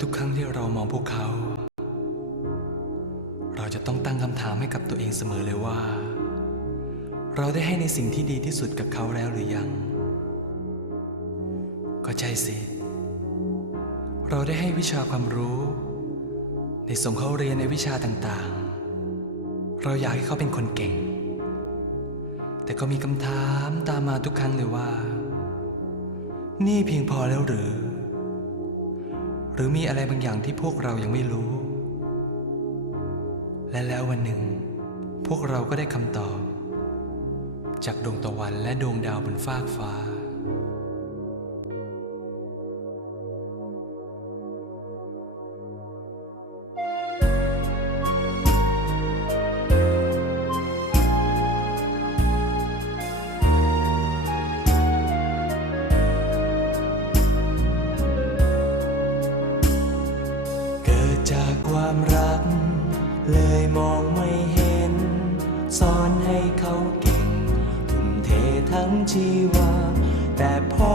ทุกครั้งที่เรามองพวกเขา เราจะต้องตั้งคำถามให้กับตัวเองเสมอเลยว่า เราได้ให้ในสิ่งที่ดีที่สุดกับเขาแล้วหรือยัง ก็ใช่สิ เราได้ให้วิชาความรู้ได้ส่งเขาเรียนในวิชาต่างๆ เราอยากให้เขาเป็นคนเก่ง แต่ก็มีคำถามตามมาทุกครั้งเลยว่า นี่เพียงพอแล้วหรือ หรือมีอะไรบางอย่างที่พวกเรายังไม่รู้ และแล้ววันหนึ่ง พวกเราก็ได้คำตอบ จากดวงตะวันและดวงดาวบนฟากฟ้า จากความรัก เลยมองไม่เห็นสอนให้เขาเก่ง ทุ่มเททั้งชีวา แต่พอ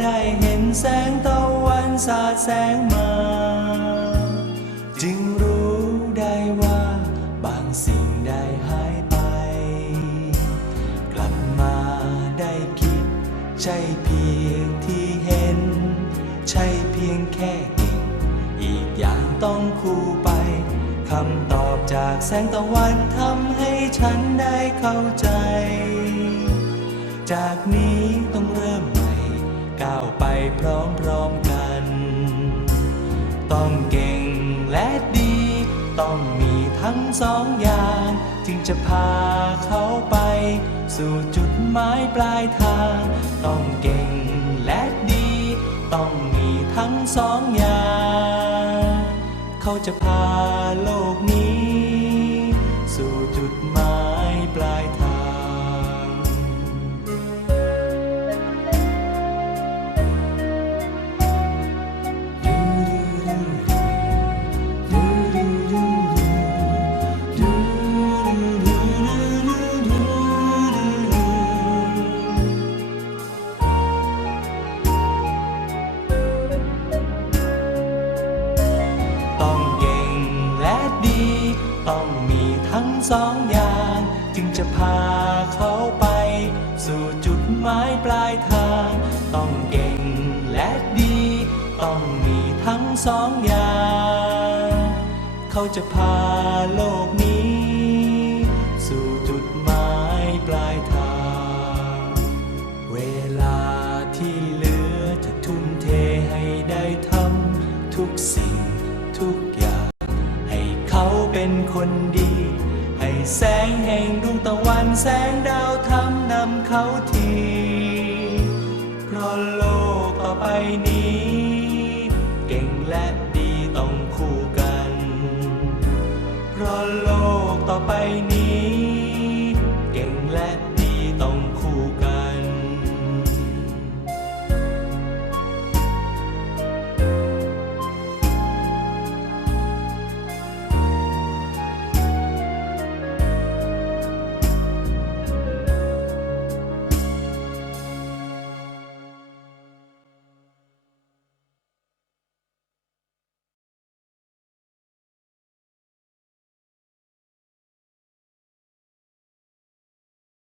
ได้เห็นแสงตะวันสาดแสงมา จึงรู้ได้ว่าบางสิ่งได้หายไป กลับมาได้คิด ใช่เพียงที่เห็น ใช่เพียงแค่ ต้องคู่ไปคำตอบจากแสงตะวันทำให้ฉันได้เข้าใจ จากนี้ต้องเริ่มใหม่ก้าวไปพร้อมๆกัน ต้องเก่งและดี ต้องมีทั้งสองอย่าง จึงจะพาเขาไป สู่จุดหมายปลายทาง ต้องเก่ง จะพาโล ทั้งสองอย่าง จึงจะพาเขาไป สู่จุดหมายปลายทาง ต้องเก่งและดี ต้องมีทั้งสองอย่าง เขาจะพาโลกนี้ แสงแห่งดวงตะวันแสงดาวทำนำเขาที เพราะโลกต่อไปนี้